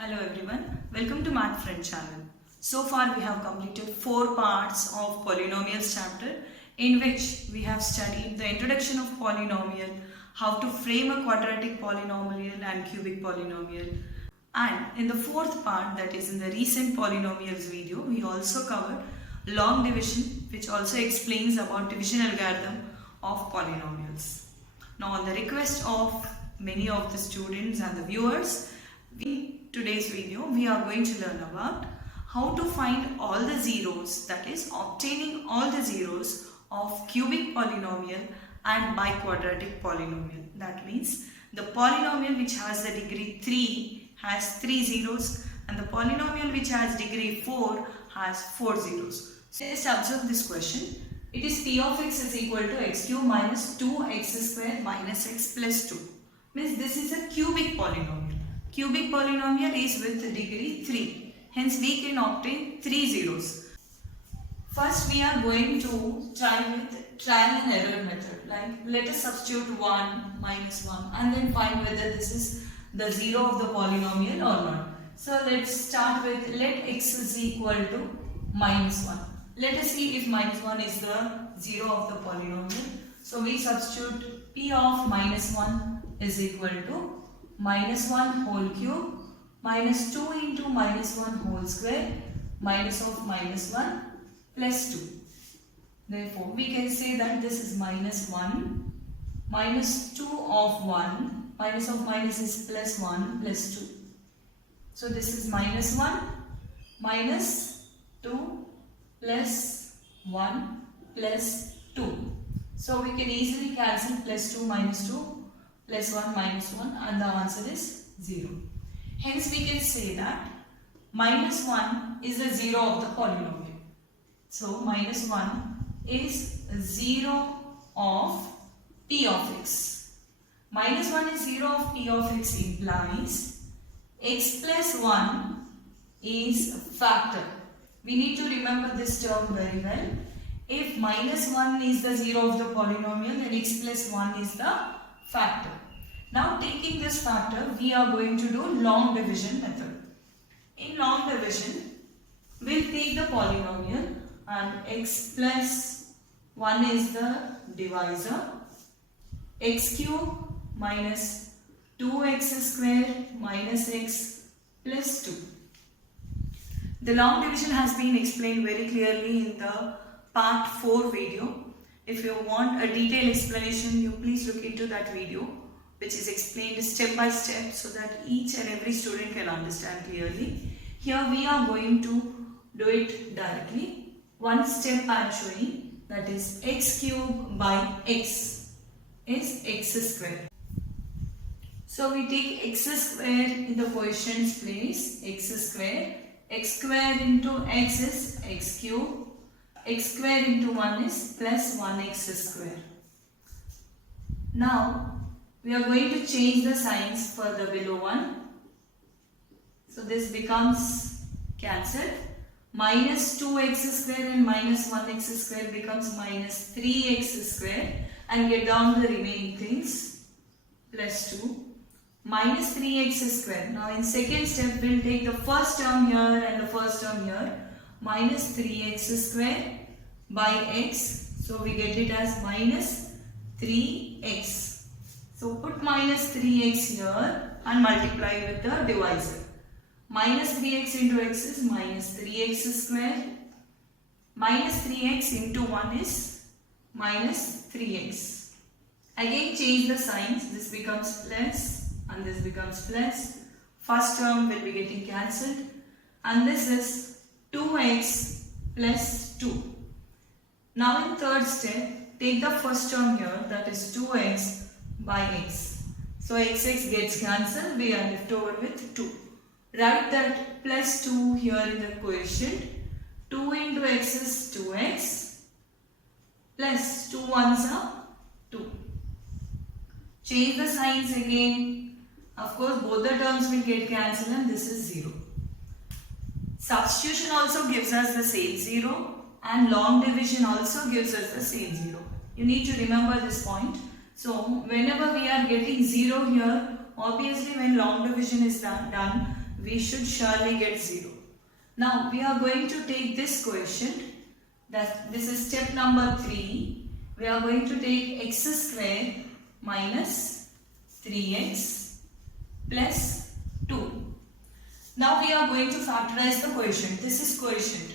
Hello everyone, welcome to Math Friend channel. So far we have completed 4 parts of Polynomials chapter in which we have studied the introduction of polynomial, how to frame a quadratic polynomial and cubic polynomial. And in the 4th part, that is in the recent polynomials video, we also covered long division, which also explains about division algorithm of polynomials. Now on the request of many of the students and the viewers, today's video we are going to learn about how to find all the zeros, that is obtaining all the zeros of cubic polynomial and bi-quadratic polynomial. That means the polynomial which has the degree 3 has 3 zeros and the polynomial which has degree 4 has 4 zeros. So let's observe this question. It is p of x is equal to x cube minus 2x square minus x plus 2. Means this is a cubic polynomial. Cubic polynomial is with degree 3. Hence we can obtain 3 zeros. First we are going to try with trial and error method. Like let us substitute 1 minus 1 and then find whether this is the zero of the polynomial or not. So let's start with let x is equal to minus 1. Let us see if minus 1 is the zero of the polynomial. So we substitute p of minus 1 is equal to minus 1 whole cube minus 2 into minus 1 whole square minus of minus 1 plus 2. Therefore, we can say that this is minus 1 minus 2 of 1 minus of minus is plus 1 plus 2. So this is minus 1 minus 2 plus 1 plus 2. So we can easily cancel plus 2 minus 2 plus 1 minus 1 and the answer is 0. Hence we can say that minus 1 is the zero of the polynomial. So minus 1 is 0 of p of x. Minus 1 is 0 of p of x implies x plus 1 is a factor. We need to remember this term very well. If minus 1 is the zero of the polynomial, then x plus 1 is the factor. Now taking this factor, we are going to do long division method. In long division, we'll take the polynomial and x plus 1 is the divisor, x cube minus 2x square minus x plus 2. The long division has been explained very clearly in the part 4 video. If you want a detailed explanation, you please look into that video, which is explained step by step so that each and every student can understand clearly. Here we are going to do it directly. One step I am showing, that is x cube by x is x square. So we take x square in the quotient's place, x square into x is x cube, x square into 1 is plus 1x square. Now we are going to change the signs for the below one. So this becomes cancelled. Minus 2x square and minus 1x square becomes minus 3x square, and get down the remaining things. Plus 2 minus 3x square. Now in second step we'll take the first term here and the first term here. Minus 3x square by x. So we get it as minus 3x. So put minus 3x here and multiply with the divisor. Minus 3x into x is minus 3x square. Minus 3x into 1 is minus 3x. Again change the signs. This becomes plus and this becomes plus. First term will be getting cancelled. And this is 2x plus 2. Now in third step, take the first term here, that is 2x by x. So xx gets cancelled, we are left over with 2. Write that plus 2 here in the quotient. 2 into x is 2x plus 2 ones are 2. Change the signs again. Of course both the terms will get cancelled and this is 0. Substitution also gives us the same 0 and long division also gives us the same 0. You need to remember this point. So whenever we are getting 0 here, obviously when long division is done, we should surely get 0. Now we are going to take this quotient, that this is step number 3. We are going to take x square minus 3x plus 2. Now we are going to factorize the quotient. This is quotient.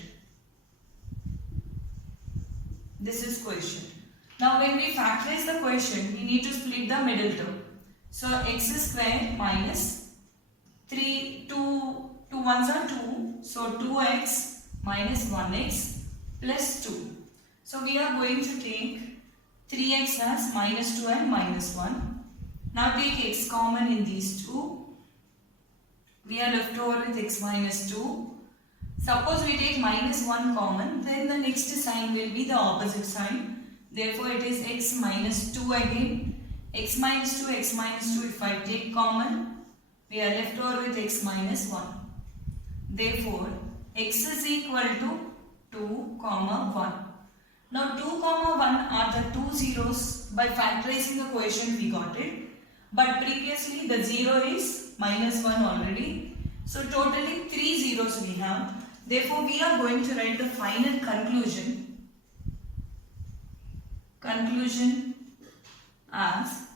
This is quotient. Now when we factorize the quotient, we need to split the middle term. So x square minus 2 ones are 2. So 2x minus 1x plus 2. So we are going to take 3x as minus 2 and minus 1. Now take x common in these two. We are left over with x minus 2. Suppose we take minus 1 common, then the next sign will be the opposite sign. Therefore it is x minus 2 again. X minus 2, x minus 2, if I take common, we are left over with x minus 1. Therefore x is equal to 2, 1. Now 2, 1 are the two zeros. By factorizing the quotient we got it. But previously the 0 is minus 1 already. So totally 3 zeros we have. Therefore we are going to write the final conclusion. Conclusion as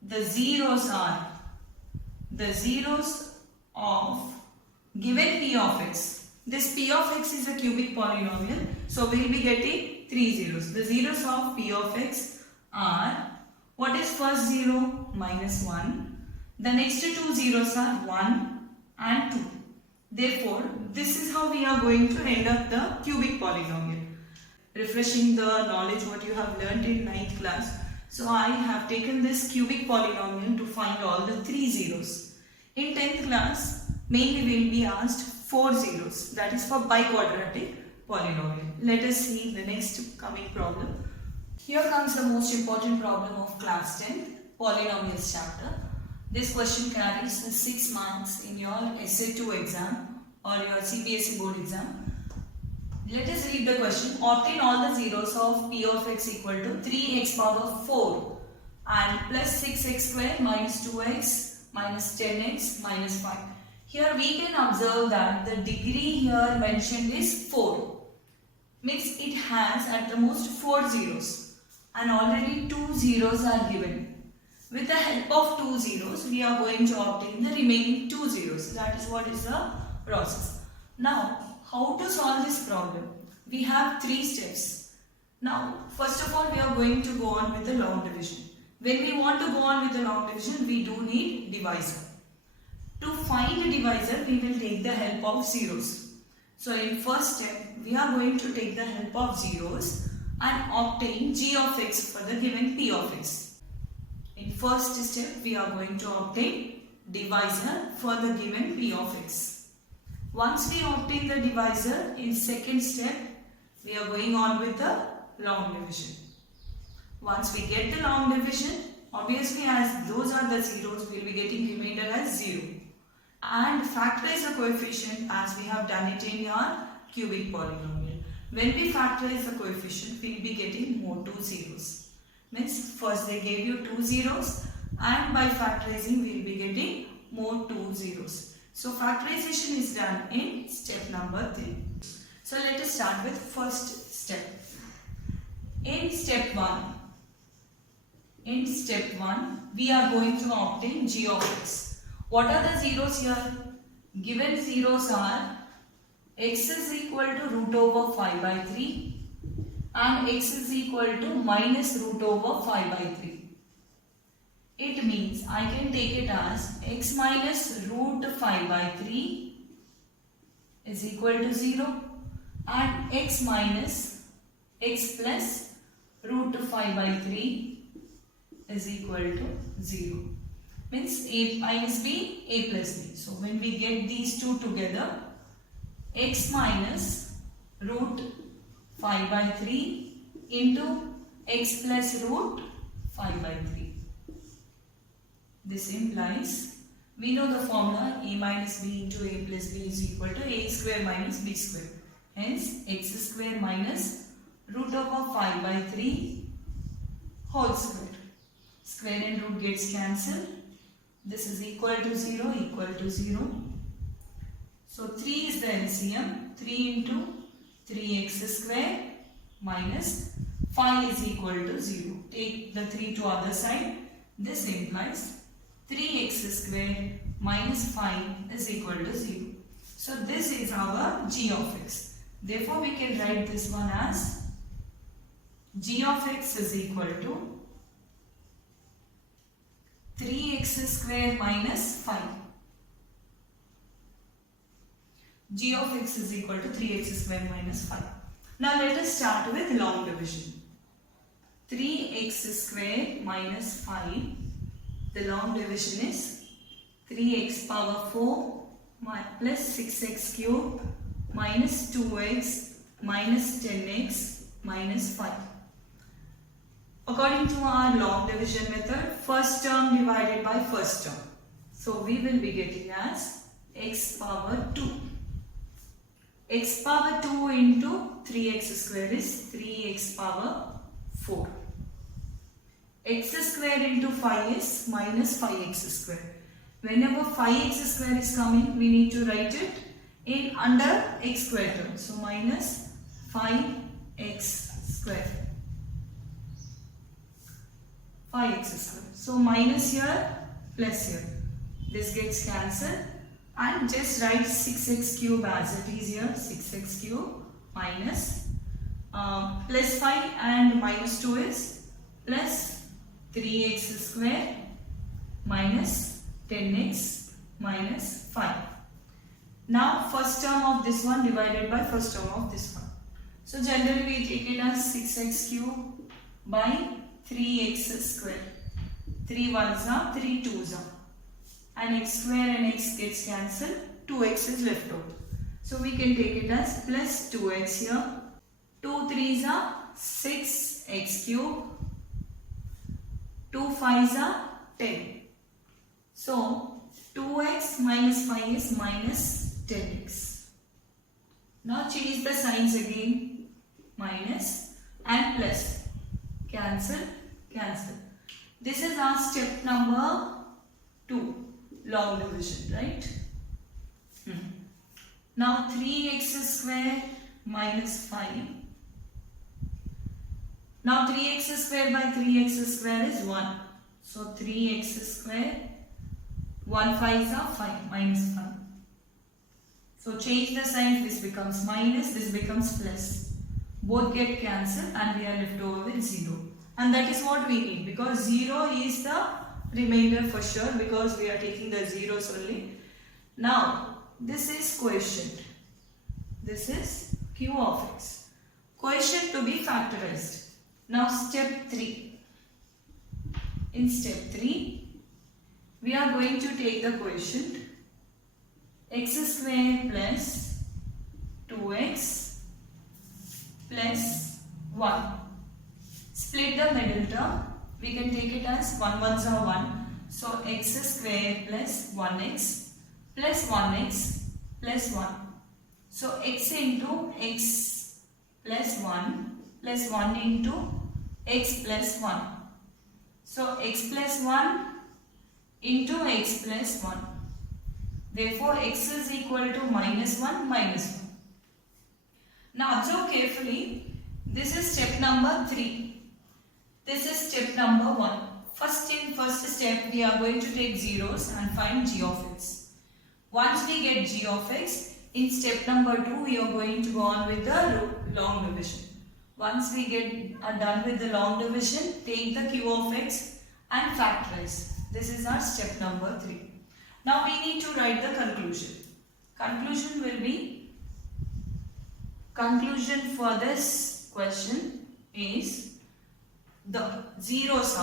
the zeros are the zeros of given p of x. This p of x is a cubic polynomial. So we will be getting 3 zeros. The zeros of p of x are, what is first 0? Minus 1. The next two zeros are 1 and 2. Therefore, this is how we are going to end up the cubic polynomial. Refreshing the knowledge what you have learned in 9th class. So I have taken this cubic polynomial to find all the 3 zeros. In 10th class, mainly we will be asked 4 zeros. That is for biquadratic polynomial. Let us see the next coming problem. Here comes the most important problem of class 10, polynomials chapter. This question carries 6 marks in your Essay 2 exam or your CBSE board exam. Let us read the question. Obtain all the zeros of p of x equal to 3x power 4 and plus 6x square minus 2x minus 10x minus 5. Here we can observe that the degree here mentioned is 4. Means it has at the most 4 zeros and already 2 zeros are given. With the help of 2 zeros, we are going to obtain the remaining 2 zeros. That is what is the process. Now, how to solve this problem? We have 3 steps. Now, first of all, we are going to go on with the long division. When we want to go on with the long division, we do need divisor. To find a divisor, we will take the help of zeros. So, in first step, we are going to take the help of zeros and obtain g of x for the given p of x. In first step, we are going to obtain divisor for the given p of x. Once we obtain the divisor, in second step, we are going on with the long division. Once we get the long division, obviously as those are the zeros, we will be getting remainder as 0. And factorize the coefficient as we have done it in our cubic polynomial. When we factorize the coefficient, we will be getting more 2 zeros. Means first they gave you 2 zeros and by factorizing we will be getting more 2 zeros. So factorization is done in step number 3. So let us start with first step. In step 1, we are going to obtain g of x. What are the zeros here? Given zeros are x is equal to root over 5 by 3 and x is equal to minus root over 5 by 3. It means I can take it as x minus root 5 by 3 is equal to 0 and x minus x plus root 5 by 3 is equal to 0. Means a minus b, a plus b. So when we get these two together, x minus root 5 by 3 into x plus root 5 by 3. This implies, we know the formula a minus b into a plus b is equal to a square minus b square. Hence, x square minus root over 5 by 3 whole square. Square and root gets cancelled. This is equal to 0, equal to 0. So 3 is the LCM. 3 into 3x square minus 5 is equal to 0. Take the 3 to other side. This implies 3x square minus 5 is equal to 0. So this is our g of x. Therefore, we can write this one as g of x is equal to 3x square minus 5. G of x is equal to 3x square minus 5. Now let us start with long division. 3x square minus 5. The long division is 3x power 4 plus 6x cube minus 2x minus 10x minus 5. According to our long division method, first term divided by first term. So we will be getting as x power 2. X power 2 into 3x square is 3x power 4. X square into 5 is minus 5x square. Whenever 5x square is coming, we need to write it in under x square term. So minus 5x square. 5x square. So minus here, plus here. This gets cancelled. And just write 6x cube as it is here. 6x cube minus plus 5 and minus 2 is plus 3x square minus 10x minus 5. Now first term of this one divided by first term of this one. So generally we take it as 6x cube by 3x square. 3 ones are 3 twos are. And x square and x gets cancelled. 2x is left out. So we can take it as plus 2x here. 2 threes are 6x cube. 2 fives are 10. So 2x minus 5 is minus 10x. Now change the signs again. Minus and plus. Cancel, cancel. This is our step number 2. Long division, right? Now 3x square minus 5. Now 3x square by 3x square is 1. So 3x square, 1 5s are 5, minus 5. So change the signs, this becomes minus, this becomes plus. Both get cancelled and we are left over with 0. And that is what we need, because 0 is the remainder for sure, because we are taking the zeros only. Now this is quotient. This is q of x. Quotient to be factorized. Now step 3. In step 3, we are going to take the quotient x square plus 2x plus 1. Split the middle term. We can take it as 1 ones are 1. So x square plus 1x plus 1x plus 1. So x into x plus 1 plus 1 into x plus 1. So x plus 1 into x plus 1. Therefore x is equal to minus 1 minus 1. Now observe carefully. This is step number 3. This is step number 1. First step we are going to take zeros and find g of x. Once we get g of x, in step number 2 we are going to go on with the long division. Once we get done with the long division, take the q of x and factorize. This is our step number 3. Now we need to write the conclusion. Conclusion will be, conclusion for this question is, the zeros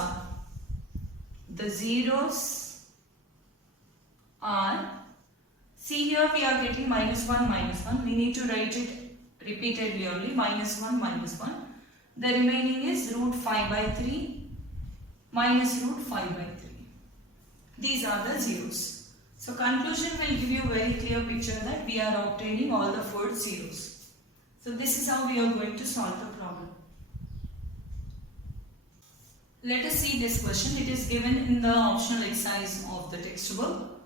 are, see here we are getting minus 1 minus 1. We need to write it repeatedly only, minus 1 minus 1. The remaining is root 5 by 3 minus root 5 by 3. These are the zeros. So conclusion will give you a very clear picture that we are obtaining all the 4 zeros. So this is how we are going to solve the problem. Let us see this question. It is given in the optional exercise of the textbook.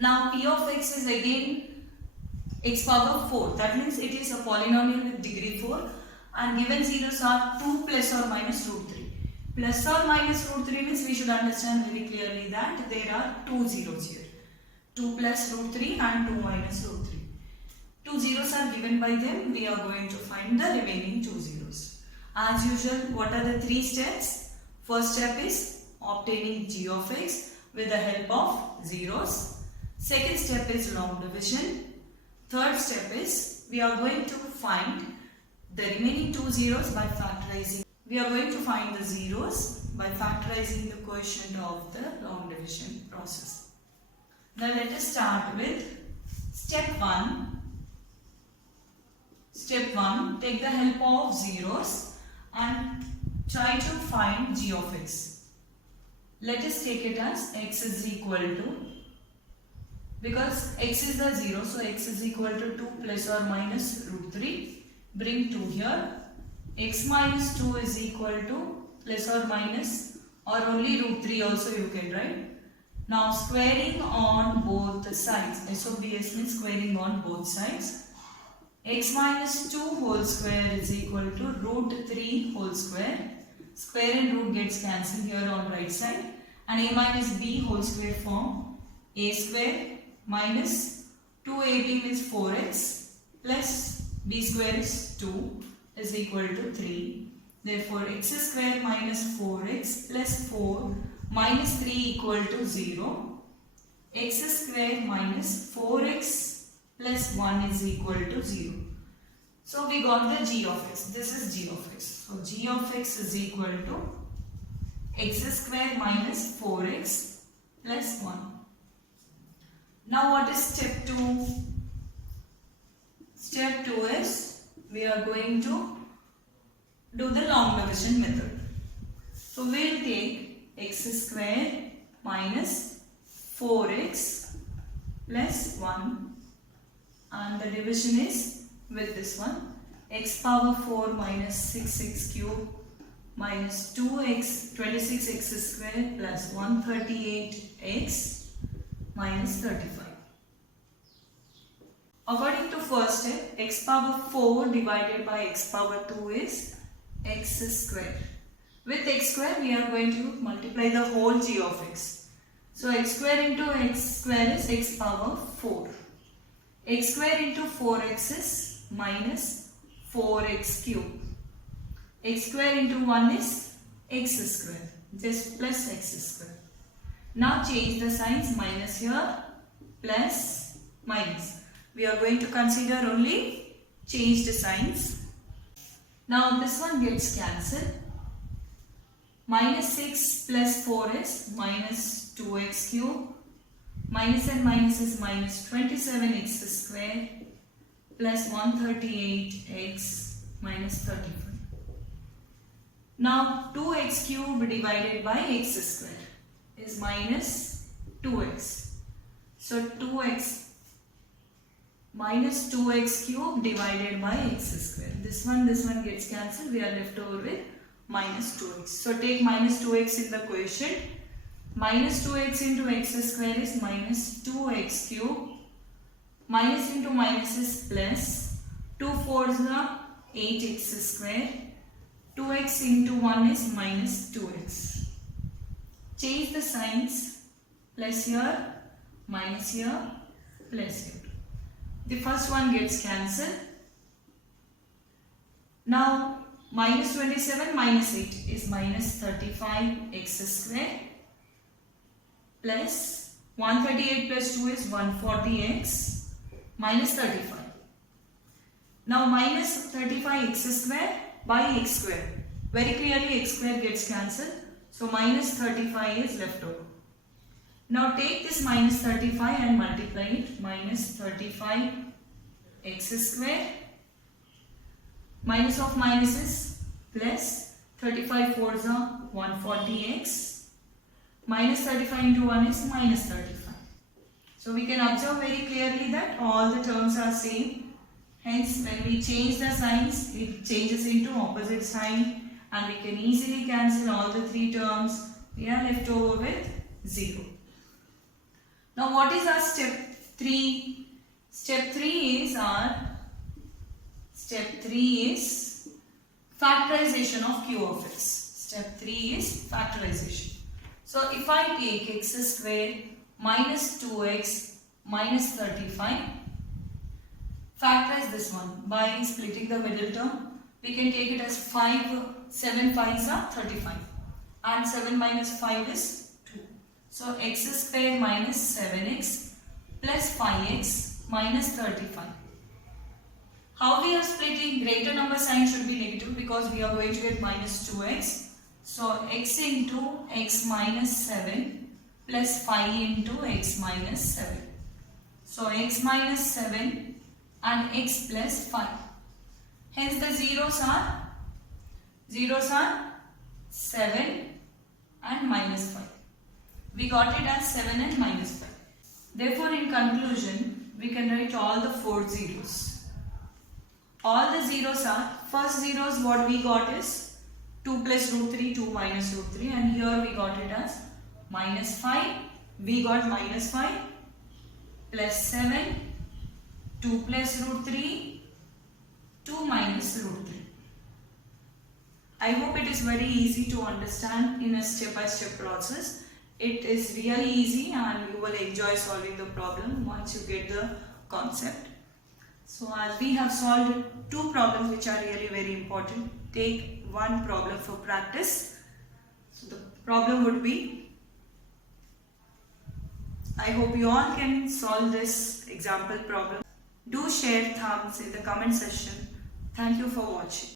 Now P of x is again x power 4. That means it is a polynomial with degree 4 and given zeros are 2 plus or minus root 3. Plus or minus root 3 means we should understand very clearly that there are two zeros here. 2 plus root 3 and 2 minus root 3. Two zeros are given by them. We are going to find the remaining two zeros. As usual, what are the three steps? First step is obtaining g of x with the help of zeros. Second step is long division. Third step is we are going to find the remaining two zeros by factorizing. We are going to find the zeros by factorizing the quotient of the long division process. Now let us start with step 1. Step 1, take the help of zeros and try to find g of x. Let us take it as x is equal to, because x is the 0, so x is equal to 2 plus or minus root 3. Bring 2 here. X minus 2 is equal to plus or minus or only root 3 also you can write. Now squaring on both the sides. SOBS means squaring on both sides. X minus 2 whole square is equal to root 3 whole square. Square and root gets cancelled here on right side. And a minus b whole square form a square minus 2ab means 4x plus b square is 2 is equal to 3. Therefore x square minus 4x plus 4 minus 3 equal to 0. X square minus 4x plus 1 is equal to 0. So we got the g of x. This is g of x. So g of x is equal to x square minus 4x plus 1. Now what is step 2? Step 2 is we are going to do the long division method. So we will take x square minus 4x plus 1 and the division is with this one, x power 4 minus 6x cube minus 2x 26x square plus 138x minus 35. According to first step, x power 4 divided by x power 2 is x square. With x square we are going to multiply the whole g of x. So x square into x square is x power 4. X square into 4x is minus 4x cube. X square into 1 is x square, just plus x square. Now change the signs, minus here, plus, minus. We are going to consider only changed signs. Now this one gets cancelled. Minus 6 plus 4 is minus 2x cube. Minus and minus is minus 27x square plus 138x minus 35. Now 2x cube divided by x square is minus 2x. So 2x minus 2x cube divided by x square. This one gets cancelled. We are left over with minus 2x. So take minus 2x in the quotient. Minus 2x into x square is minus 2x cube. Minus into minus is plus. 2 4s are 8x square. 2x into 1 is minus 2x. Change the signs. Plus here, minus here, plus here. The first one gets cancelled. Now minus 27 minus 8 is minus 35x square plus 138 plus 2 is 140x minus 35. Now minus 35x square by x square. Very clearly x square gets cancelled. So minus 35 is left over. Now take this minus 35 and multiply it. Minus 35 x square. Minus of minus is plus. 35 4s are 140x. Minus 35 into 1 is minus 35. So we can observe very clearly that all the terms are same. Hence when we change the signs, it changes into opposite sign and we can easily cancel all the 3 terms. We are left over with 0. Now what is our step 3? Step 3 is factorization of Q of x. Step 3 is factorization. So if I take x square minus 2x minus 35, factorize this one by splitting the middle term. We can take it as 7 5s are 35 and 7 minus 5 is 2. So x square minus 7x plus 5x minus 35. How we are splitting? Greater number sign should be negative because we are going to get minus 2x. So x into x minus 7 plus 5 into x minus 7. So x minus 7 and x plus 5. Hence the zeros are 7 and minus 5. We got it as 7 and minus 5. Therefore, in conclusion, we can write all the 4 zeros. All the zeros are, first zeros what we got is 2 plus root 3, 2 minus root 3, and here we got it as minus 5. We got minus 5 plus 7, 2 plus root 3, 2 minus root 3. I hope it is very easy to understand in a step-by-step process. It is really easy and you will enjoy solving the problem once you get the concept. So as we have solved 2 problems which are really very important, take one problem for practice. So the problem would be, I hope you all can solve this example problem. Do share thumbs in the comment section. Thank you for watching.